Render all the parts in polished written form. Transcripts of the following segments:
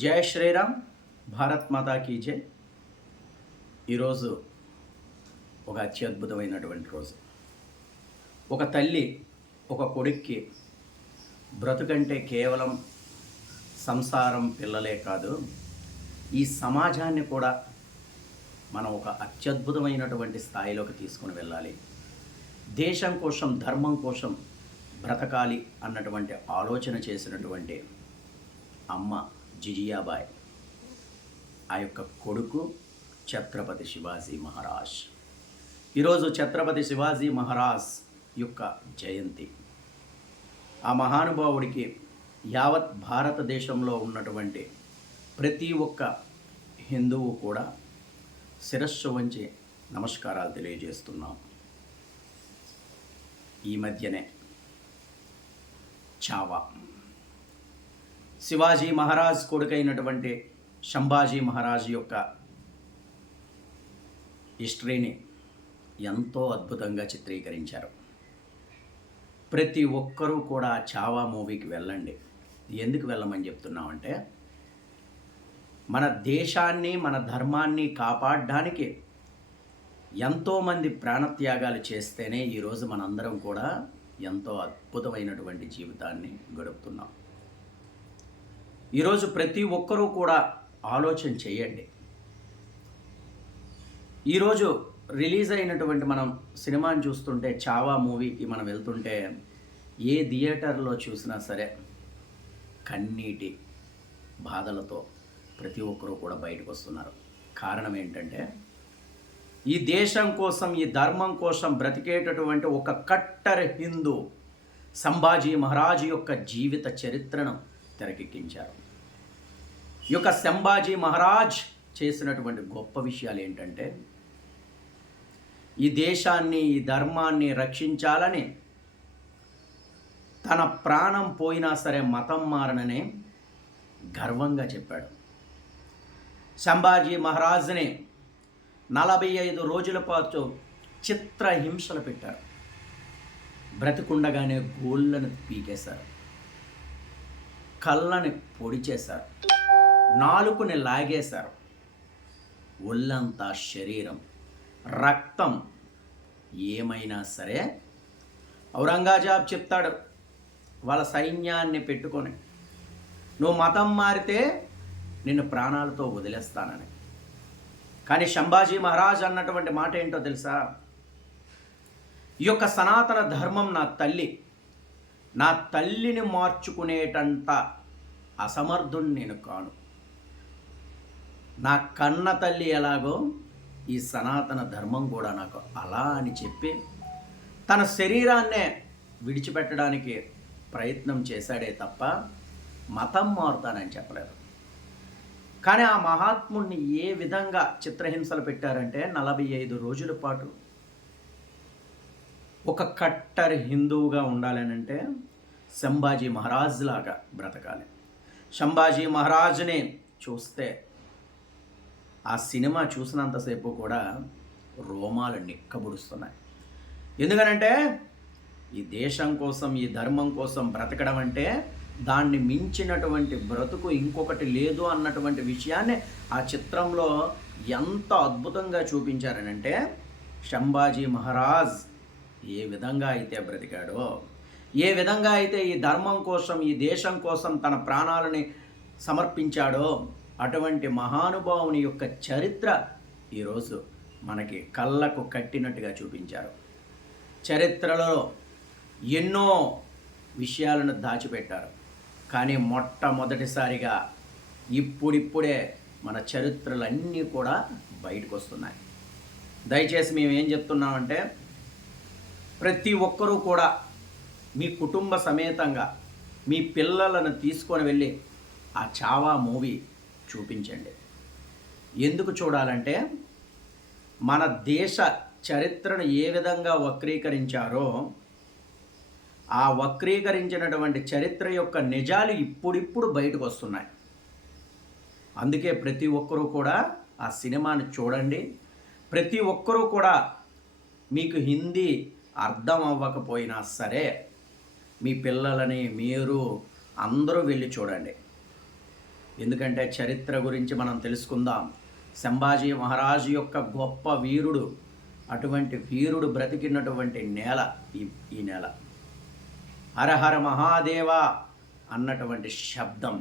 జై శ్రీరామ్, భారత్ మాతా కీ జై. ఈరోజు ఒక అత్యద్భుతమైనటువంటి రోజు. ఒక తల్లి ఒక కొడుక్కి బ్రతుకంటే కేవలం సంసారం, పిల్లలే కాదు, ఈ సమాజాన్ని కూడా మనం ఒక అత్యద్భుతమైనటువంటి స్థాయిలోకి తీసుకుని వెళ్ళాలి. దేశం కోసం, ధర్మం కోసం బ్రతకాలి అన్నటువంటి ఆలోచన చేసినటువంటి అమ్మ జిజియాబాయ్, ఆ యొక్క కొడుకు ఛత్రపతి శివాజీ మహారాజ్. ఈరోజు ఛత్రపతి శివాజీ మహారాజ్ యొక్క జయంతి. ఆ మహానుభావుడికి యావత్ భారతదేశంలో ఉన్నటువంటి ప్రతి ఒక్క హిందువు కూడా శిరస్సు వంచి నమస్కారాలు తెలియజేస్తున్నాం. ఈ మధ్యనే చావా శివాజీ మహారాజ్ కొడుకైనటువంటి సంభాజీ మహారాజ్ యొక్క హిస్టరీని ఎంతో అద్భుతంగా చిత్రీకరించారు. ప్రతి ఒక్కరూ కూడా చావా మూవీకి వెళ్ళండి. ఎందుకు వెళ్ళమని చెప్తున్నామంటే, మన దేశాన్ని, మన ధర్మాన్ని కాపాడడానికి ఎంతోమంది ప్రాణత్యాగాలు చేస్తేనే ఈరోజు మనందరం కూడా ఎంతో అద్భుతమైనటువంటి జీవితాన్ని గడుపుతున్నాం. ఈరోజు ప్రతి ఒక్కరూ కూడా ఆలోచన చేయండి. ఈరోజు రిలీజ్ అయినటువంటి మనం సినిమాని చూస్తుంటే, చావా మూవీకి మనం వెళ్తుంటే, ఏ థియేటర్లో చూసినా సరే కన్నీటి బాధలతో ప్రతి ఒక్కరూ కూడా బయటకు వస్తున్నారు. కారణం ఏంటంటే, ఈ దేశం కోసం, ఈ ధర్మం కోసం బ్రతికేటటువంటి ఒక కట్టర్ హిందూ సంభాజీ మహారాజ్ యొక్క జీవిత చరిత్రను తెరకెక్కించారు. ఈ యొక్క సంభాజీ మహారాజ్ చేసినటువంటి గొప్ప విషయాలు ఏంటంటే, ఈ దేశాన్ని, ఈ ధర్మాన్ని రక్షించాలని తన ప్రాణం పోయినా సరే మతం మారననే గర్వంగా చెప్పాడు. సంభాజీ మహారాజ్ని 45 రోజుల పాటు చిత్రహింసలు పెట్టారు. బ్రతికుండగానే గోళ్ళను పీకేశారు, కళ్ళని పొడి చేశారు, నాలుకని లాగేశారు. ఒళ్ళంతా శరీరం, రక్తం ఏమైనా సరే ఔరంగజేబు చెప్తాడు వాళ్ళ సైన్యాన్ని పెట్టుకొని, నువ్వు మతం మారితే నిన్ను ప్రాణాలతో వదిలేస్తానని. కానీ సంభాజీ మహారాజ్ అన్నటువంటి మాట ఏంటో తెలుసా? ఈ యొక్క సనాతన ధర్మం నా తల్లిని మార్చుకునేటంత అసమర్థుని నేను కాను. నా కన్న తల్లి ఎలాగో ఈ సనాతన ధర్మం కూడా నాకు అలా అని చెప్పి తన శరీరాన్నే విడిచిపెట్టడానికి ప్రయత్నం చేశాడే తప్ప మతం మారుతానని చెప్పలేదు. కానీ ఆ మహాత్ముడిని ఏ విధంగా చిత్రహింసలు పెట్టారంటే, 45 రోజుల పాటు ఒక కట్టర్ హిందువుగా ఉండాలనంటే సంభాజీ మహారాజ్ లాగా బ్రతకాలి. సంభాజీ మహారాజ్ని చూస్తే, ఆ సినిమా చూసినంతసేపు కూడా రోమాలు నిక్కబుడుస్తున్నాయి. ఎందుకనంటే, ఈ దేశం కోసం, ఈ ధర్మం కోసం బ్రతకడం అంటే దాన్ని మించినటువంటి బ్రతుకు ఇంకొకటి లేదు అన్నటువంటి విషయాన్ని ఆ చిత్రంలో ఎంత అద్భుతంగా చూపించారనంటే, సంభాజీ మహారాజ్ ఏ విధంగా అయితే బ్రతికాడో, ఏ విధంగా అయితే ఈ ధర్మం కోసం, ఈ దేశం కోసం తన ప్రాణాలని సమర్పించాడో, అటువంటి మహానుభావుని యొక్క చరిత్ర ఈరోజు మనకి కళ్ళకు కట్టినట్టుగా చూపించారు. చరిత్రలో ఎన్నో విషయాలను దాచిపెట్టారు, కానీ మొట్టమొదటిసారిగా ఇప్పుడిప్పుడే మన చరిత్రలన్నీ కూడా బయటకు వస్తున్నాయి. దయచేసి మేము ఏం చెప్తున్నామంటే, ప్రతి ఒక్కరూ కూడా మీ కుటుంబ సమేతంగా మీ పిల్లలను తీసుకొని వెళ్ళి ఆ చావా మూవీ చూపించండి. ఎందుకు చూడాలంటే, మన దేశ చరిత్రను ఏ విధంగా వక్రీకరించారో, ఆ వక్రీకరించినటువంటి చరిత్ర యొక్క నిజాలు ఇప్పుడిప్పుడు బయటకు వస్తున్నాయి. అందుకే ప్రతి ఒక్కరూ కూడా ఆ సినిమాని చూడండి. ప్రతి ఒక్కరూ కూడా మీకు హిందీ అర్థం అవ్వకపోయినా సరే మీ పిల్లలని మీరు అందరూ వెళ్ళి చూడండి. ఎందుకంటే చరిత్ర గురించి మనం తెలుసుకుందాం. సంభాజీ మహారాజు యొక్క గొప్ప వీరుడు, అటువంటి వీరుడు బ్రతికినటువంటి నేల ఈ నేల. హరహర మహాదేవ అన్నటువంటి శబ్దం,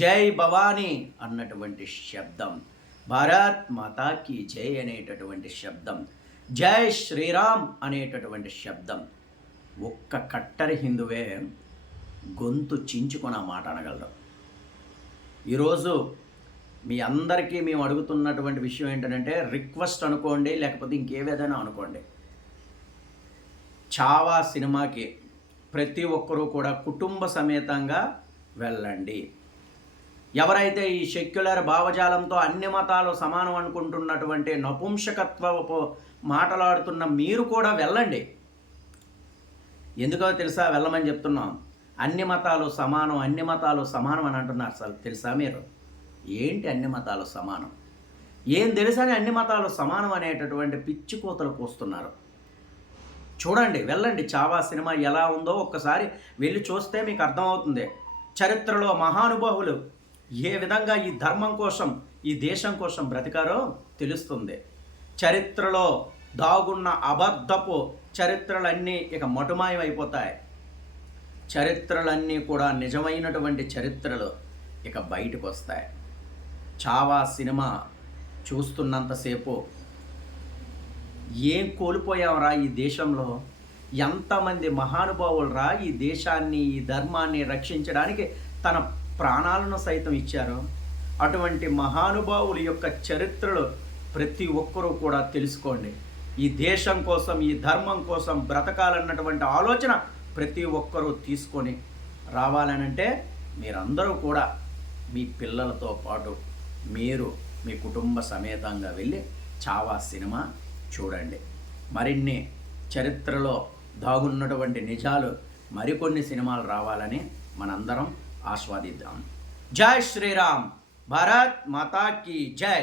జై భవానీ అన్నటువంటి శబ్దం, భారత్ మాతాకి జై అనేటటువంటి శబ్దం, జై శ్రీరామ్ అనేటటువంటి శబ్దం. ఒక్క కట్టరి హిందువే గొంతు చించుకొని ఆ మాట అనగలరు. ఈరోజు మీ అందరికీ మేము అడుగుతున్నటువంటి విషయం ఏంటంటే, రిక్వెస్ట్ అనుకోండి, లేకపోతే ఇంకేవేదైనా అనుకోండి, చావా సినిమాకి ప్రతి ఒక్కరూ కూడా కుటుంబ సమేతంగా వెళ్ళండి. ఎవరైతే ఈ సెక్యులర్ భావజాలంతో అన్ని మతాలు సమానం అనుకుంటున్నటువంటి నపుంసకత్వపు మాట్లాడుతున్న మీరు కూడా వెళ్ళండి. ఎందుకో తెలుసా వెళ్ళమని చెప్తున్నాం? అన్ని మతాలు సమానం, అన్ని మతాలు సమానం అని అంటున్నారు. అసలు తెలుసా మీరు ఏంటి అన్ని మతాలు సమానం? ఏం తెలుసని అన్ని మతాలు సమానం అనేటటువంటి పిచ్చి కూతలు కూస్తున్నారు. చూడండి, వెళ్ళండి. చావా సినిమా ఎలా ఉందో ఒక్కసారి వెళ్ళి చూస్తే మీకు అర్థమవుతుంది. చరిత్రలో మహానుభావులు ఏ విధంగా ఈ ధర్మం కోసం, ఈ దేశం కోసం బ్రతికారో తెలుస్తుంది. చరిత్రలో దాగున్న అబద్ధపు చరిత్రలన్నీ ఇక మటుమాయం అయిపోతాయి. చరిత్రలన్నీ కూడా నిజమైనటువంటి చరిత్రలు ఇక బయటకు వస్తాయి. చావా సినిమా చూస్తున్నంతసేపు ఏం కోల్పోయాంరా ఈ దేశంలో? ఎంతమంది మహానుభావులు రా ఈ దేశాన్ని, ఈ ధర్మాన్ని రక్షించడానికి తన ప్రాణాలను సైతం ఇచ్చారు. అటువంటి మహానుభావుల యొక్క చరిత్రలు ప్రతి ఒక్కరూ కూడా తెలుసుకోండి. ఈ దేశం కోసం, ఈ ధర్మం కోసం బ్రతకాలన్నటువంటి ఆలోచన ప్రతి ఒక్కరూ తీసుకొని రావాలనంటే మీరందరూ కూడా మీ పిల్లలతో పాటు మీరు మీ కుటుంబ సమేతంగా వెళ్ళి చావా సినిమా చూడండి. మరిన్ని చరిత్రలో దాగున్నటువంటి నిజాలు, మరికొన్ని సినిమాలు రావాలని మనందరం ఆస్వాదిద్దాం. జై శ్రీరామ్, భారత్ మాతాకి జై.